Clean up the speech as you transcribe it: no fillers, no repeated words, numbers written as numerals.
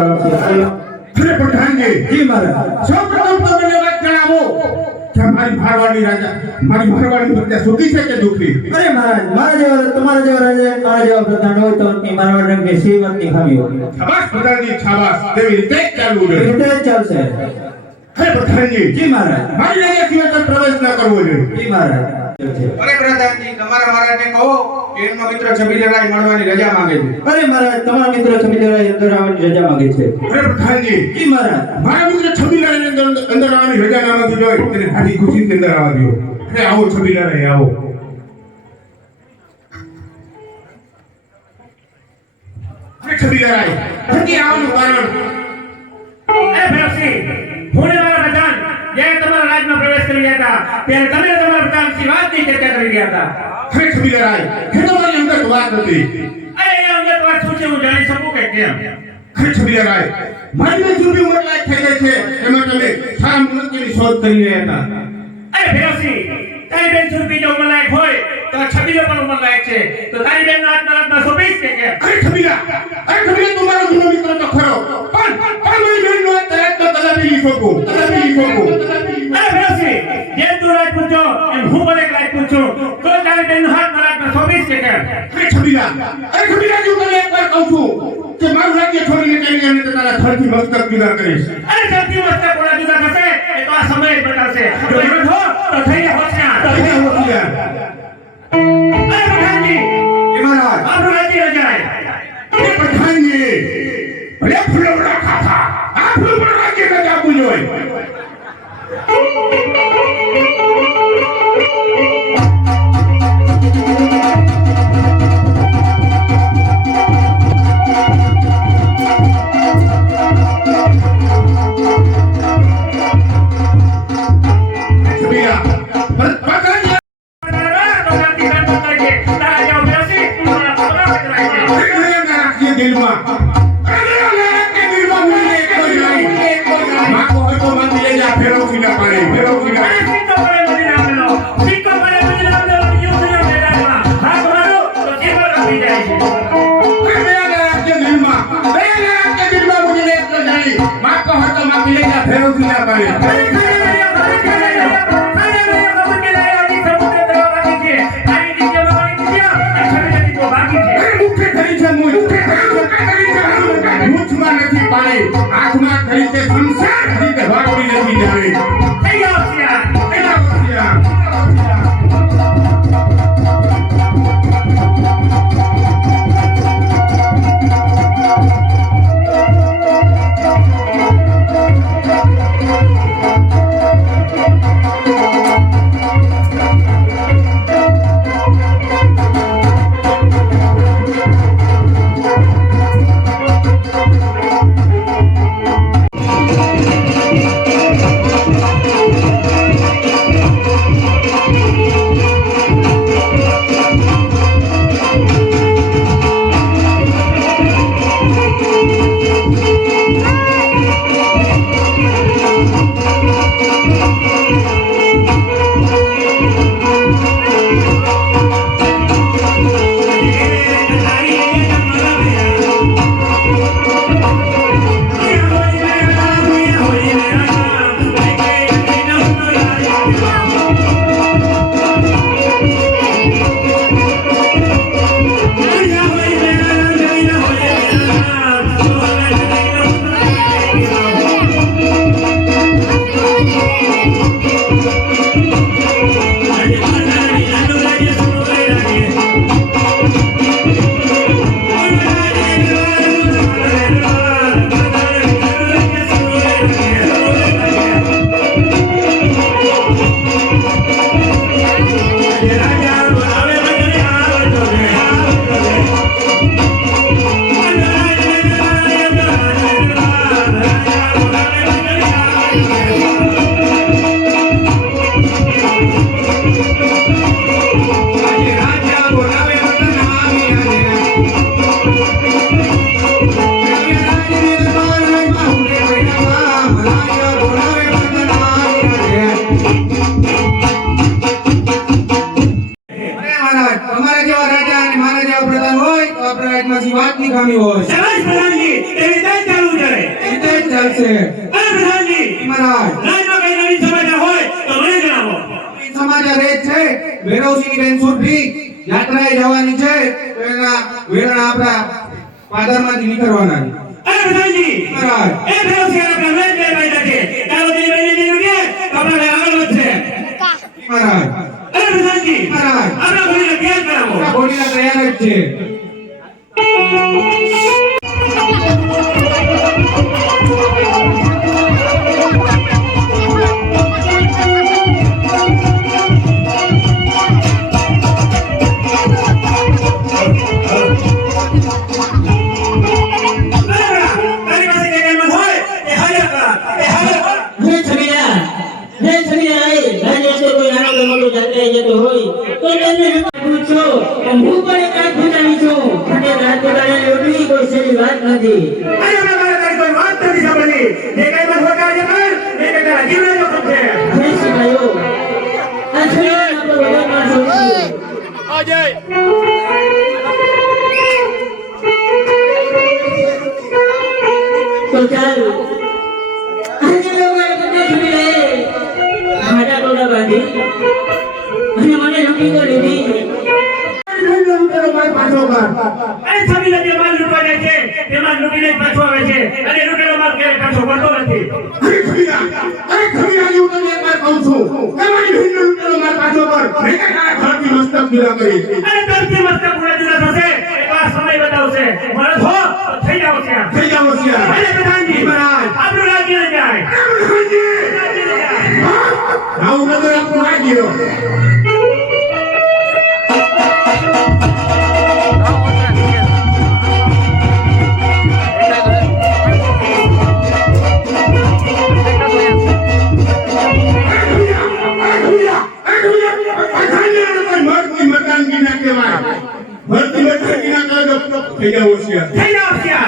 आराम से चलो। अरे प्रधान जी महाराज। सर्वप्रथम तो मैंने बात जણાવો કે મારી ભારવાડી રાજા મારી ભારવાડી પ્રજા સુખી છે કે દુખી? अरे महाराज मारा जेवा तुम्हारा जेवा राजा मारा जेवा प्रधान हो तो की मारवाड़ रंग में श्रीमत की खामी हो। શાબાશ પ્રધાનજી શાબાશ તેવી રીતે જ ચાલવું જોઈએ। રીતે चल से। હે પ્રધાનજી जी महाराज। મારી રાજા સિવાય તો પ્રવેશ ન કરવો જોઈએ। जी महाराज। અરે પ્રધાનજી તમારા મહારાજને કહો કે એમનો મિત્ર છબીલરાય મળવાની રજા માંગે છે। अरे महाराज तुम्हारा मित्र छबीलराय अंदर आवવાની રજા માંગે છે। અરે પ્રધાનજી जी महाराज। મારા મિત્ર છબીલારાયને અંદર આવવાની રજા ના માંગી જોઈએ તેને સારી ખુશીથી અંદર આવવા દો। અરે આવો છબીલારાય આવો। અરે છબીલારાય જલ્દી આવવાનું કારણ? ए भरसी होने वाला प्रधान ये तुम्हारा राज में प्रवेश कर गया था ત્યારે તમે તમારા પ્રધાન की बात नहीं चर्चा कर गया था। અરે છબીલારાય હે તમારી અંદર વાત હતી। अरे ये अंगत बात सोचे હું જાણી શકું કે કેમ? અરે છબીલારાય મારી બેન જુદી ઉંમર લાયક થઈ ગઈ છે એમાં તમે સારા મુલકની શોધ કરી રહ્યા હતા। अरे भरसी તારી બેન સુરભી જો ઉંમર લાયક હોય તો છબીલો પણ ઉંમર લાયક છે તો તારી બેન ના હાથમાં શોભીશ કે કેમ? અરે છબીલા તમારો જૂનો મિત્ર તો ખરો પણ મારી બેનનો તરત તો કદાપી નહીં શકું કદાપી નહીં શકું। अरे भरसी જે તું રાજપૂત છો એમ હું પણ એક રાજપૂત છું તો તારી બેન નો હાથ મારા હાથમાં શોભીશ કે કેમ? અરે છબીલા જો તને એકવાર કહું છું કે મારું રાજ્ય છોડીને ચાલી જાય તો તારા થરથી મસ્તક જુદા કરીશ। अरे ધરતી મસ્તક કોના જુદા થશે એ તો આ સમય જ બતાવશે। જો હિંમત હો તો થઈને હોશિયાર। તમે હોશિયાર। अरे प्रधानजी જી મહારાજ। આપણું રાજ્ય રજાય। અરે પ્રધાનજી ભલે ફૂલવડા ખાતા આપણું પણ રાજ્ય ન આપવું જોઈએ। આંખમાં ખરી છે સંસાર રીતે ભાગોડી નથી જાણે। થઈ જાઓ હોશિયાર। છે. અરે પ્રધાનજી મહારાજ રાજમાં કઈ નવીન સમાચાર હોય તો મને જણાવો. સમાચાર એ જ છે ભૈરવસિંહ બેન સુરભી યાત્રાએ જવાની છે તો એના વેરણ આપણા પાદરમાંથી નીકળવાના છે. અરે પ્રધાનજી મહારાજ એ ભેરવસિંહ આપણા મેં બે ભાઈ છે તારો તે બેને દીધું કે આપણા આગળ વધશે. મહારાજ અરે પ્રધાનજી મહારાજ આપણા ઘોડીને તૈયાર કરાવો. આપણા ઘોડીના તૈયાર જ છે. તારી પાસે કઈ કામ હોય એ હાજર કર. હે છબીલા એ રાજે તો કોઈ નાનો મોટો જાત્રાએ જતો હોય તો તેને પૂછો હું પણ એક હાથ ફૂટાવી છું અને રાત બગાડે એટલી કોઈ સહેલી વાત નથી. અરે મારા તારી કોઈ વાત નથી સાંભળી. જે કઈ મત હોતા છે કર એ કે તારા જીવને જોખમ છે. હે સિપાહીઓ આ છબીલા આપણો વગર માણસો નથી. તો ચાલ આજે લોકોએ મને છબીલાએ મારા ટોળા બાંધી અને મને લૂંટી તો લીધી. અરે છબીલા જે માલ લૂંટવા જાય છે તેમાં લૂંટીને પાછો આવે છે અને લૂંટેલો માલ ક્યારેય પાછો વળતો નથી. અરે ખમીરા હું તને એક વાર કહું છું તમારી હિન્દુ લૂંટેલો માર પાછો પર મેં તારા ઘરથી મસ્તક પૂરા કરી. અરે તરતી મસ્ત પૂરા જુદા થશે એકવાર સમય બતાવશે. માણસ હો તો થઈ જાવ ત્યાં. થઈ જાવ હોશિયાર. અરે પ્રધાનજી મહારાજ આપણું રાજ્ય ન જાય. રાજ્ય ન જાય. આવું નજર આપણું ના ગયો. ભરતી મતદાનગી ના કાગળ થઈ જાવ હોશિયાર. થઈ જાવ ત્યાં.